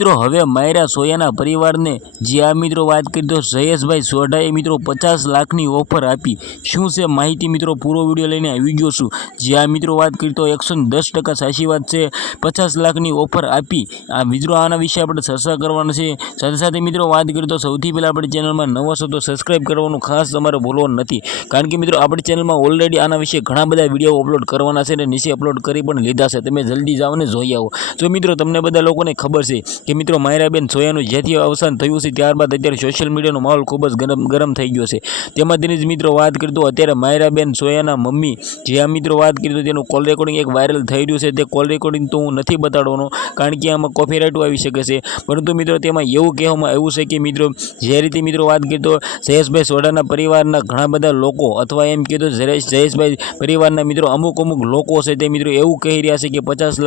મિત્રો હવે માયરા સોયાના પરિવારને જે આ મિત્રો વાત કરી તો જયેશભાઈ સોઢાએ મિત્રો 50 લાખની ઓફર આપી। શું છે માહિતી મિત્રો પૂરો વિડીયો લઈને આવી ગયો છું। જે આ મિત્રો વાત કરી તો 110% સાચી વાત છે। 50 લાખની ઓફર આપી આ મિત્રો આના વિશે આપણે ચર્ચા કરવાના છે। સાથે સાથે મિત્રો વાત કરી તો સૌથી પહેલાં આપણી ચેનલમાં નવા છો તો સબસ્ક્રાઇબ કરવાનું ખાસ તમારે ભૂલવાનું નથી, કારણ કે મિત્રો આપણી ચેનલમાં ઓલરેડી આના વિશે ઘણા બધા વિડીયો અપલોડ કરવાના છે અને નીચે અપલોડ કરી પણ લીધા છે, તમે જલ્દી જાઓ ને જોઈ આવો। તો મિત્રો તમને બધા લોકોને ખબર છે કે મિત્રો માયરાબેન સોયાનું જેથી અવસાન થયું છે ત્યારબાદ અત્યારે સોશિયલ મીડિયાનો માહોલ ખૂબ જ ગરમ થઈ ગયો છે। તેમાં તેની જ મિત્રો વાત કરી તો અત્યારે માયરાબેન સોયાના મમ્મી જે આ મિત્રો વાત કરી તો તેનું કોલ રેકોર્ડિંગ એક વાયરલ થઈ રહ્યું છે। તે કોલ રેકોર્ડિંગ તો હું નથી બતાડવાનો કારણ કે આમાં કોપીરાઇટ આવી શકે છે, પરંતુ મિત્રો તેમાં એવું કહેવામાં આવ્યું છે કે મિત્રો જે રીતે મિત્રો વાત કરી તો જયેશભાઈ સોઢાના પરિવારના ઘણા બધા લોકો અથવા એમ કીધું જયેશભાઈ પરિવારના મિત્રો અમુક લોકો છે તે મિત્રો એવું કહી રહ્યા છે કે 50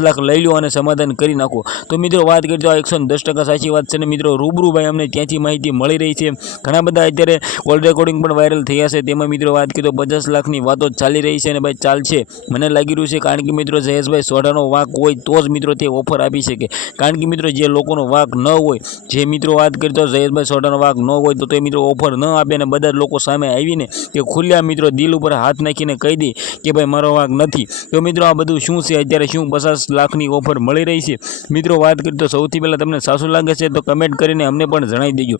લાખ લઈ લો અને સમાધાન કરી નાખો। તો મિત્રો વાત કરીએ તો 110% સાચી વાત છે ને મિત્રો રૂબરૂ ભાઈ અમને ત્યાંથી માહિતી મળી રહી છે। ઘણા બધા અત્યારે કોલ રેકોર્ડિંગ પણ વાયરલ થયા છે, તેમાં મિત્રો વાત કરીએ તો 50 લાખની વાતો ચાલી રહી છે અને ભાઈ ચાલશે મને લાગી રહ્યું છે, કારણ કે મિત્રો જયેશભાઈ સોઢાનો વાંક હોય તો જ મિત્રો તે ઓફર આપી શકે, કારણ કે મિત્રો જે લોકોનો વાંક ન હોય, જે મિત્રો વાત કરીએ તો જયેશભાઈ સોઢાનો વાંક ન હોય તો તે મિત્રો ઓફર ન આપે અને બધા લોકો સામે આવીને કે ખુલ્લા મિત્રો દિલ ઉપર હાથ નાખીને કહી દે કે ભાઈ મારો વાંક નથી। તો મિત્રો આ બધું શું છે, અત્યારે શું 50 લાખની ઓફર મળી રહી છે? મિત્રો વાત કરીએ તો સૌથી પહેલાં તમને સાચું લાગે છે તો કમેન્ટ કરીને અમને પણ જણાવી દેજો।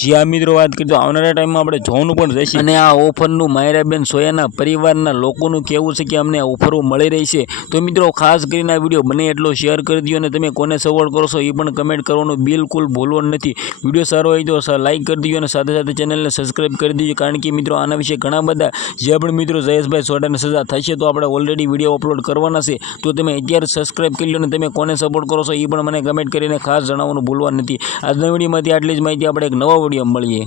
જે આ મિત્રો વાત કરીએ તો આવનારા ટાઈમમાં આપણે જોવાનું પણ રહેશે અને આ ઓફરનું માયરાબેન સોયાના પરિવારના લોકોનું કહેવું છે કે અમને ઓફરો મળી રહી છે। તો મિત્રો ખાસ કરીને આ વિડીયો બને એટલો શેર કરી દો અને તમે કોને સપોર્ટ કરો છો એ પણ કમેન્ટ કરવાનું બિલકુલ ભૂલવાનું નથી। વિડીયો સારો હોય તો લાઈક કરી દીજો અને સાથે સાથે ચેનલને સબસ્ક્રાઈબ કરી દીજો, કારણ કે મિત્રો આના વિશે ઘણા બધા જે પણ મિત્રો જયેશભાઈ સોઢાને સજા થશે તો આપણે ઓલરેડી વિડીયો અપલોડ કરવાના છે। તો તમે અત્યારે સબસ્ક્રાઈબ કરી લો અને તમે કોને સપોર્ટ કરો છો એ પણ મને કમેન્ટ કરીને ખાસ જણાવવાનું ભૂલવાનું નથી। આજના વિડીયોમાંથી આટલી જ માહિતી, આપણે એક નવા વિડીયો મળીએ।